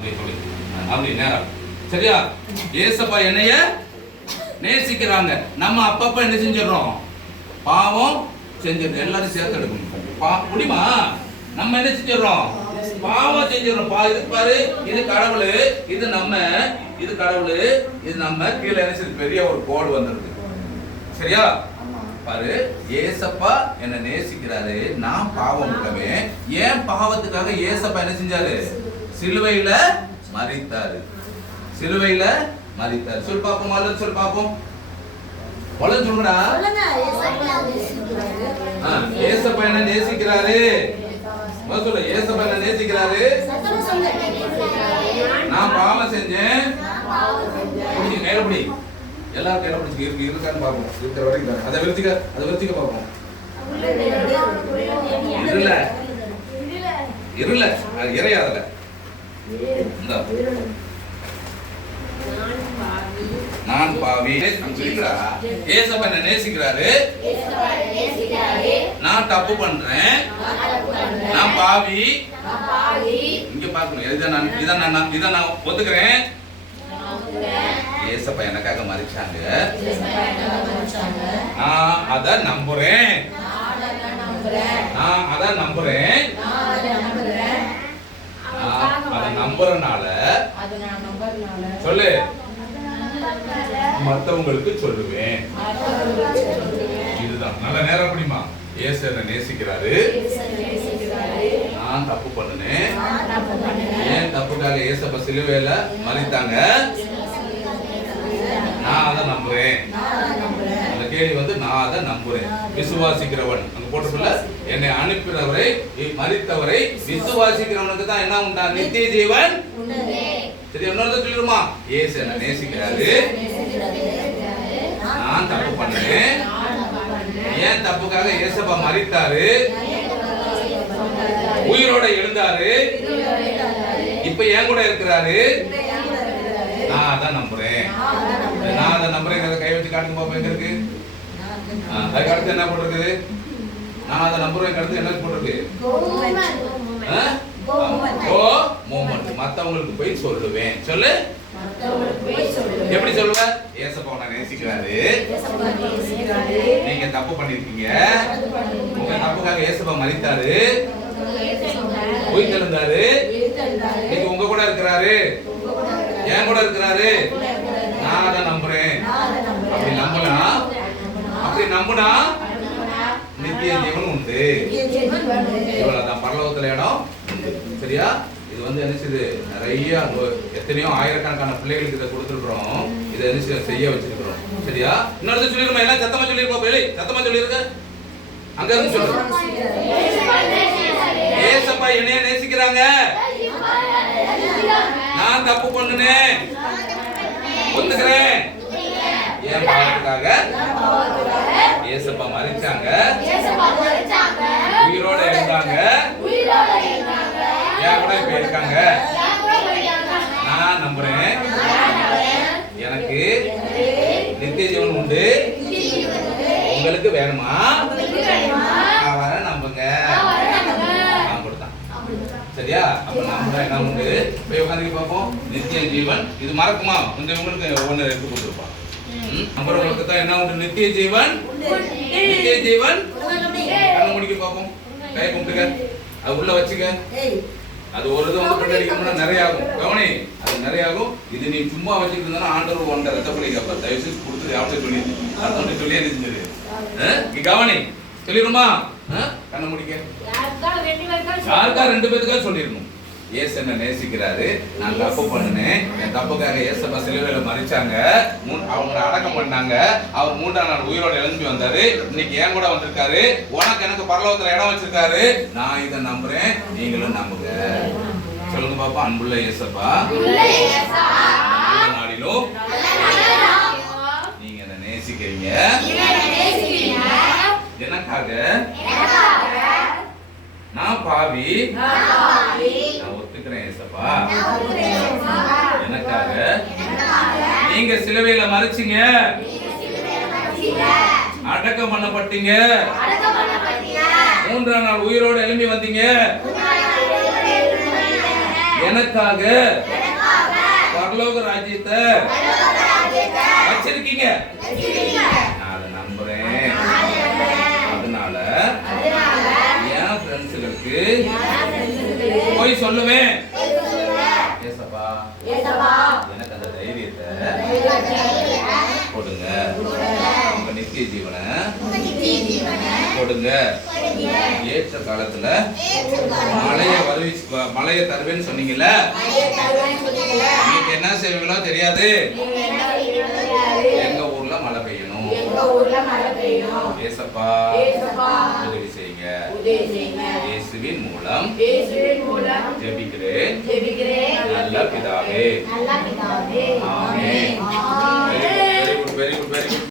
அப்படி நேரம் சரியா? ஏசப்பா என்னைய நேசிக்கிறாங்க. நம்ம அப்பப்ப என்ன செஞ்சிடறோம்? பாவம் செஞ்சிடறோம். எல்லாரும் சேர்த்து எடுக்கணும் முடியுமா? நம்ம என்ன செஞ்சிடறோம்? பாவம் செஞ்சிடறோம். இது பாரு, இது கடவுள், இது நம்ம, இது கடவுள், இது நம்ம. கீழே என்ன பெரிய ஒரு கோடு வந்துருக்கு. சரியா? பாரு, ஏசப்பா என்ன நேசிக்கிறாரு. நான் பாவம் உள்ளவன். ஏன் பாவத்துக்காக ஏசப்பா என்ன செஞ்சாரு? சிலுவையில மரித்தாரு. சிலுவையில மரித்தாரு. சொல் பாப்போம். அல்லது சொல் பாப்போம். வளர்ந்து சொல்லுடா. ஏசப்பா என்ன நேசிக்கிறாரு. சொல்லு, ஏசப்பா என்ன நேசிக்கிறாரு. நான் பாவம் செஞ்சேன். மேலப்படி எல்லாரும் கையில பிடிச்சி இருக்கான்னு பார்ப்போம். இருக்கிற வரைக்கும் அதை விருத்திக்க பார்ப்போம். இருல இருல இறையாதல. நான் பாவி. ஏசப்பா என்ன நேசிக்கிறாரு. நான் தப்பு பண்றேன். நான் பாவி. இங்க பாக்கணும். இதை நான் ஒத்துக்கிறேன். ஏசப்பா எனக்காக மரிச்சாங்க. நான் அதை நம்புறேன். அதை நம்புறனால சொல்லு, மற்றவங்களுக்கு சொல்லுவேன். இதுதான் நல்ல நேரம். அப்படிமா ஏசு என்ன நேசிக்கிறாரு. நான் தப்பு பண்ணுனேன். ஏன் தப்புக்காக ஏசப்பா சிலுவையில மரித்தாங்க. நான் அதை நம்புறேன். அந்த கேள்வி நான் அதை நம்புறேன். விசுவாசிக்கிறவன் அங்க போட்டுள்ள என்னை அனுப்பினவரை மரித்தவரை விசுவாசிக்கிறவனுக்கு தான் என்ன உண்டா? நித்திய ஜீவன். சரி, இன்னொரு சொல்லிடுமா? ஏசு என்ன நேசிக்கிறாரு. நான் தப்பு பண்ணேன். ஏன் தப்புக்காக ஏசப்பா மரித்தாரு. உயிரோட எழுந்தாரு. இப்ப ஏன் கூட இருக்கிறாரு. நான் அதை நம்புறேன். நான் அதை நம்புறேன். கை வச்சு காட்டுங்க பாப்போம். எங்க இருக்கு? அதுக்கு அடுத்து என்ன போட்டிருக்கு? நான் அதை நம்புறேன். அடுத்து என்ன போட்டிருக்கு? மத்தவங்களுக்கு போய் சொல்லுவேன். சொல்லு. எப்படி சொல்லுவ? ஏசப்பா உன்னை நேசிக்கிறாரு. நீங்க தப்பு பண்ணிருக்கீங்க. உங்க தப்புக்காக ஏசப்பா மரித்தாரு. உயிர்த்தெழுந்தாரு. நீங்க உங்க கூட இருக்கிறாரு. ஏன் கூட இருக்கிறாரு. நான் அதை நம்புறேன். அப்படி நம்புனா நித்திய ஜீவன் உண்டு. இவ்வளவுதான் பரலோகத்துல இடம். சரியா? இது என்ன செய்யுது? நிறைய எத்தனையோ ஆயிரக்கணக்கான பிள்ளைகளுக்கு இதை கொடுத்துருக்கிறோம். இதை என்ன செய்ய வச்சிருக்கிறோம். சரியா? இன்னொரு சொல்லிருக்கோம். எல்லாம் சத்தமா சொல்லிருக்கோம். சத்தமா சொல்லிருக்க. அங்க இருந்து சொல்லு. ஏசப்பா என்னைய நேசிக்கிறாங்க. நான் தப்பு பண்ணுனேன். ஒத்துக்கிறேன். ஏன் பாவத்துக்காக ஏசப்பா மரிச்சாங்க. உயிரோட இருந்தாங்க. ஏன் கூட இப்ப இருக்காங்க. நான் நம்புறேன். எனக்கு நித்திய ஜீவன் உண்டு. உங்களுக்கு வேணுமா? அவரை நம்புங்க. சரியா? அப்ப நம்ம என்ன உண்டு? போய் உட்காந்து பார்ப்போம். நித்திய ஜீவன் இது மறக்குமா? உங்களுக்கு ஒண்ணு எடுத்து கொடுத்துருப்பான். நம்புறவங்களுக்கு தான் என்ன உண்டு? நித்திய ஜீவன். நித்திய ஜீவன். கண்ணு முடிக்க பார்ப்போம். கை கும்பிட்டுக்க. அது உள்ள வச்சுக்க. அது ஒரு இது அடிக்கணும்னா நிறைய ஆகும். கவனி, அது நிறைய ஆகும். இது நீ சும்மா வச்சுட்டு இருந்தா ஆண்டவர் ஒன்றை ரத்தப்படி கேட்பார். தயவு செய்து கொடுத்து யார்கிட்ட சொல்லி அடுத்த சொல்லி இருந்துச்சு. நீ கவனி. சொல்லிடுமா? கண்ண முடிக்க. யாருக்கா 2 பேருக்கா சொல்லிடணும். ஏசு என்ன நேசிக்கிறாரு. நான் தப்பு பண்ணினேன். என் தப்புக்காக ஏசப்பா சிலுவையில மரிச்சாங்க. அவங்களை அடக்கம் பண்ணாங்க. அவர் 3ஆம் நாள் உயிரோட எழும்பி வந்தாரு. இன்னைக்கு ஏன் கூட வந்திருக்காரு. உனக்கு எனக்கு பரலோகத்துல இடம் வச்சிருக்காரு. நான் இதை நம்புறேன். நீங்களும் நம்புங்க. சொல்லுங்க பாப்பா. அன்புள்ள ஏசப்பா, நாளிலும் நீங்க என்ன நேசிக்கிறீங்க. எனக்காக நான் பாவி. நான் ஒத்துக்கிறேன் ஏசப்பா. எனக்காக நீங்க சிலுவையில மரிச்சீங்க. அடக்கம் பண்ணப்பட்டீங்க. 3ஆம் நாள் உயிரோடு எழும்பி வந்தீங்க. எனக்காக பரலோக ராஜ்யத்தை வச்சிருக்கீங்க. நான் அதை நம்புறேன். அதனால என் ஃப்ரெண்ட்ஸுகளுக்கு போய் சொல்லுவேன். ஏசப்பா எனக்கு அந்த தைரியத்தை கொடுங்க. உங்க நித்திய ஜீவனை கொடுங்க. ஏற்ற காலத்துல மழையை தருவேன்னு சொன்னீங்கல்ல. நீங்க என்ன செய்வீங்களோ தெரியாது. எங்க ஊர்ல மழை பெய்யணும். ஏசப்பா உதவி செய்யுங்க. இயேசுவின் மூலம் ஜெபிக்கிறேன் நல்ல பிதாவே. ஆமென். Very good very good very good.